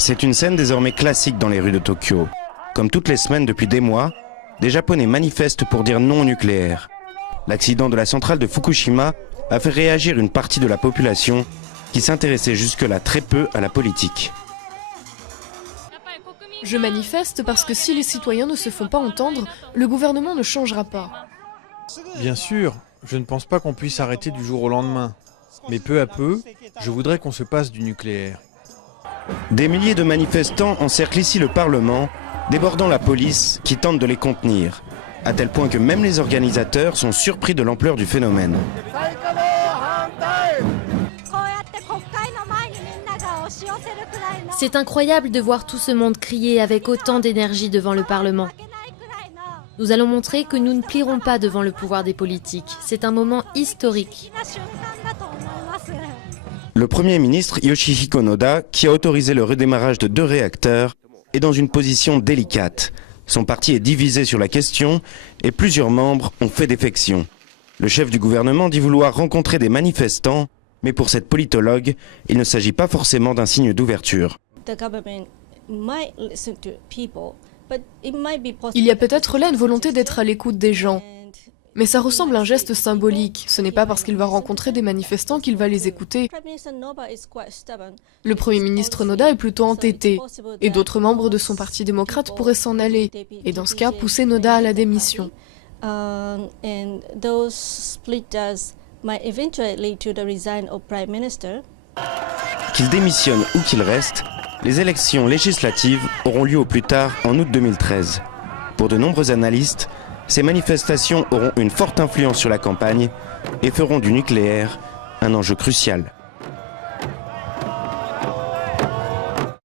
C'est une scène désormais classique dans les rues de Tokyo. Comme toutes les semaines depuis des mois, des Japonais manifestent pour dire non au nucléaire. L'accident de la centrale de Fukushima a fait réagir une partie de la population qui s'intéressait jusque-là très peu à la politique. Je manifeste parce que si les citoyens ne se font pas entendre, le gouvernement ne changera pas. Bien sûr, je ne pense pas qu'on puisse arrêter du jour au lendemain. Mais peu à peu, je voudrais qu'on se passe du nucléaire. Des milliers de manifestants encerclent ici le Parlement, débordant la police qui tente de les contenir, à tel point que même les organisateurs sont surpris de l'ampleur du phénomène. C'est incroyable de voir tout ce monde crier avec autant d'énergie devant le Parlement. Nous allons montrer que nous ne plierons pas devant le pouvoir des politiques. C'est un moment historique. Le Premier ministre Yoshihiko Noda, qui a autorisé le redémarrage de 2 réacteurs, est dans une position délicate. Son parti est divisé sur la question et plusieurs membres ont fait défection. Le chef du gouvernement dit vouloir rencontrer des manifestants, mais pour cette politologue, il ne s'agit pas forcément d'un signe d'ouverture. Il y a peut-être là une volonté d'être à l'écoute des gens. Mais ça ressemble à un geste symbolique. Ce n'est pas parce qu'il va rencontrer des manifestants qu'il va les écouter. Le Premier ministre Noda est plutôt entêté. Et d'autres membres de son parti démocrate pourraient s'en aller. Et dans ce cas, pousser Noda à la démission. Qu'il démissionne ou qu'il reste, les élections législatives auront lieu au plus tard en août 2013. Pour de nombreux analystes, ces manifestations auront une forte influence sur la campagne et feront du nucléaire un enjeu crucial.